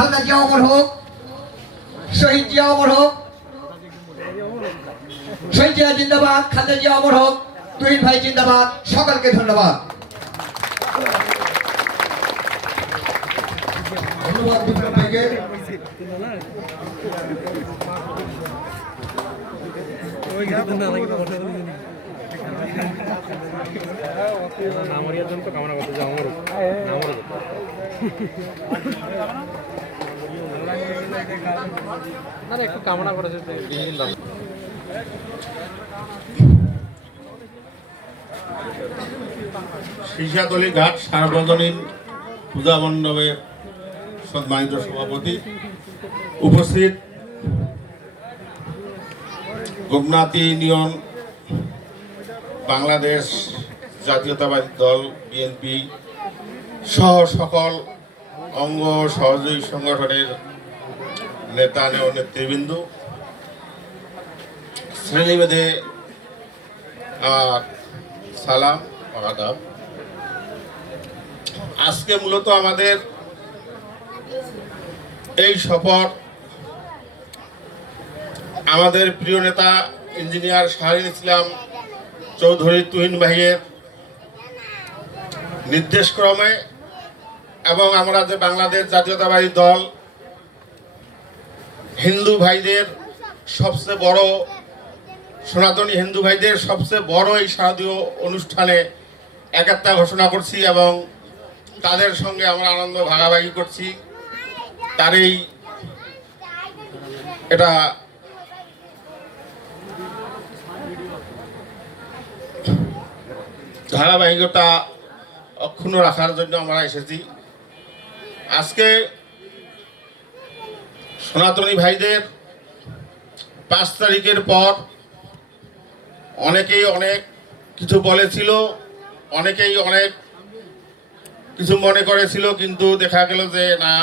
খালেদা জিয়া অমর হোক, শহীদ জিয়া অমর হোক, শহীদ জিয়া জিন্দাবাদ, খালেদা জিয়া অমর হোক তুহিন ভাই জিন্দাবাদ, সকলকে ধন্যবাদ। ধন্যবাদ ভাইকে। আমার জন্য তো কামনা করতে যে আমারও আমারও না একটু কামনা ঘাট সার্বজনীন পূজা মণ্ডপের সম্মানিত সভাপতি উপস্থিত গোপনাথী ইউনিয়ন, বাংলাদেশ জাতীয়তাবাদী দল, বিএনপি সহ সকল অঙ্গ সহযোগী সংগঠনের নেতা ও নেতৃবৃন্দ শ্রেণীভেদে আমার সালাম আদাব আজকে মূলত আমাদের এই সফর আমাদের প্রিয় নেতা ইঞ্জিনিয়ার শাহরিন ইসলাম চৌধুরী তুহিন ভাইয়ের নির্দেশক্রমে এবং আমরা যে বাংলাদেশ জাতীয়তাবাদী দল হিন্দু ভাইদের সবচেয়ে বড় সনাতনী হিন্দু ভাইদের সবচেয়ে বড় এই শারদীয় অনুষ্ঠানে একাত্তা ঘোষণা করছি এবং তাদের সঙ্গে আমরা আনন্দ ভাগাভাগি করছি। তারই এটা ধারাবাহিকতা অক্ষুণ্ণ রাখার জন্য আমরা এসেছি। আজকে সনাতনী ভাইদের পাঁচ তারিখের পর অনেকেই অনেক কিছু বলেছিল, অনেকেই অনেক কিছু মনে করেছিল, কিন্তু দেখা গেল যে না,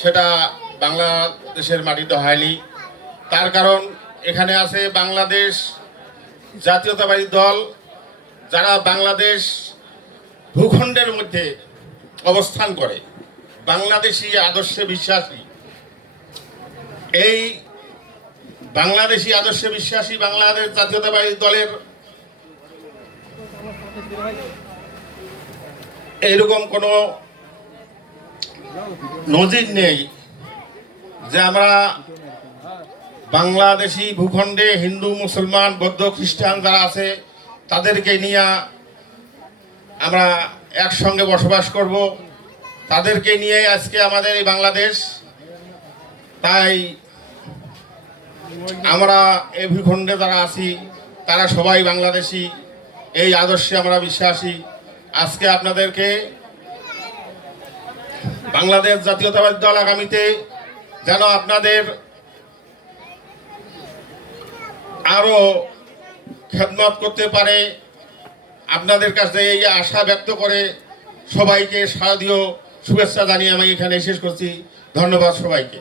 সেটা বাংলাদেশের মাটিতে হয়নি। তার কারণ এখানে আছে বাংলাদেশ জাতীয়তাবাদী দল, যারা বাংলাদেশ ভূখণ্ডের মধ্যে অবস্থান করে, বাংলাদেশি আদর্শে বিশ্বাসী। এই বাংলাদেশি আদর্শে বিশ্বাসী বাংলাদেশ জাতীয়তাবাদী দলের এইরকম কোনো নজির নেই যে আমরা বাংলাদেশি ভূখণ্ডে হিন্দু, মুসলমান, বৌদ্ধ, খ্রিস্টান যারা আছে, তাদেরকে নিয়ে আমরা একসঙ্গে বসবাস করব। তাদেরকে নিয়ে আজকে আমাদের এই বাংলাদেশ, তাই আমরা এই ভূখণ্ডে যারা আছি, তারা সবাই বাংলাদেশি, এই আদর্শে আমরা বিশ্বাসী। আজকে আপনাদেরকে বাংলাদেশ জাতীয়তাবাদী দল আগামীতে যেন আপনাদের আরও খেদমত করতে পারে, আপনাদের কাছে এই আশা ব্যক্ত করে সবাইকে শারদীয় শুভেচ্ছা জানিয়ে আমি এখানে শেষ করছি। ধন্যবাদ সবাইকে।